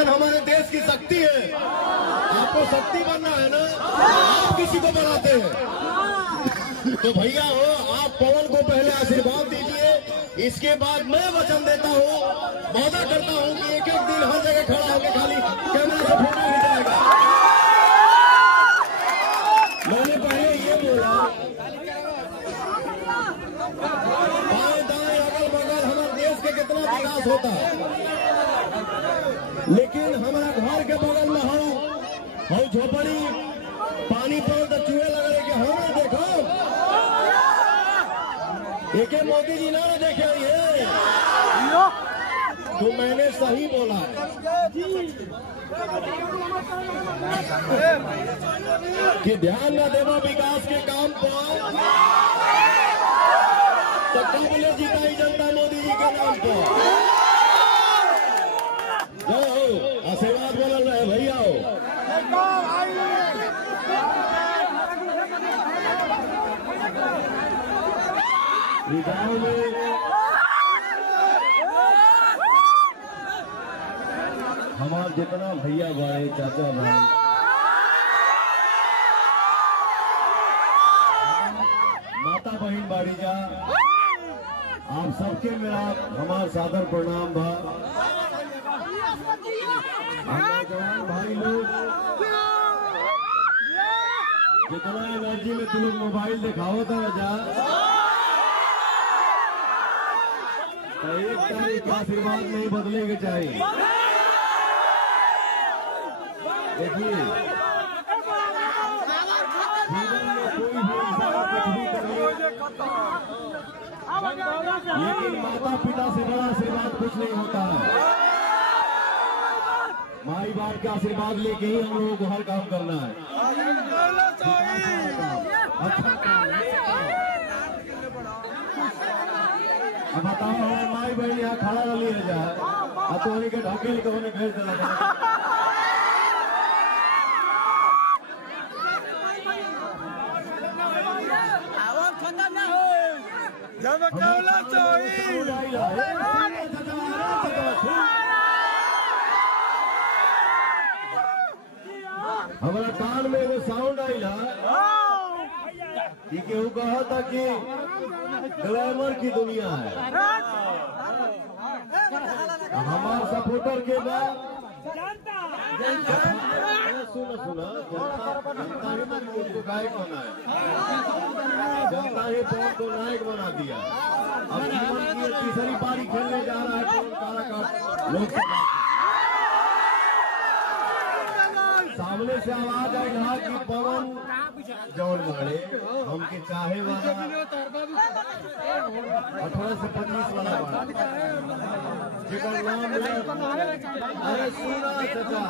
किसान हमारे देश की शक्ति है। आपको शक्ति बनना है ना, आप किसी को बनाते हैं। तो भैया हो, आप पवन को पहले आशीर्वाद दीजिए, इसके बाद मैं वचन देता हूँ, वादा करता हूँ कि एक एक दिन हर जगह खड़ा होकर खाली कैमरा से फोटो खिंचाएगा। मैंने पहले ये बोला, बाएं दाएं अगल बगल हमारे देश के कितना विकास होता है, लेकिन हमारा घर के बगल में हम झोपड़ी पानी पड़ो तो चूहे लगे कि हमें देखो, एक मोदी जी ना देखे ये, तो मैंने सही बोला है कि ध्यान न देवा विकास के काम पर, तो कब ले जिताई जनता मोदी जी के नाम पर। जाओ आशीर्वाद बोल रहे भैया हो। गाँव में हमारे जितना भैया भाई चाचा भाई माता बहन बाड़ी जा, आप सबके मेरा हमारा सादर प्रणाम बा। हमारे जवान भाई लोग जितना एनर्जी में तुम लोग मोबाइल दिखाओ था जा, तो एक तारीख का आशीर्वाद नहीं बदलेंगे चाहिए। देखिए जीवन में कोई भी इंसान कुछ भी करे, लेकिन माता पिता से बड़ा आशीर्वाद कुछ नहीं होता है। माई बाप का आशीर्वाद लेके ही हम लोगों को हर काम करना है। अच्छा काम अब बताओ, हमारे माई बहन यहाँ खड़ा कर लिए जाए, तो उन्हीं के ढकेल के उन्हें भेज देना। हमारा कान में एगो साउंड आईला कि केहू कहा था कि ग्लैमर की दुनिया है। हमारे सपोर्टर के बाद सुना जनता ही तो उसको गायक बनाया, जनता ही पवन को नायक बना दिया। अब जीवन की तीसरी पारी खेलने जा रहा है पवन काराकाट लोकसभा। सामने से आवाज आई रहा कि पवन जौन मारे हमके चाहे वाला 18 से 25 वाला अरे सुना चाचा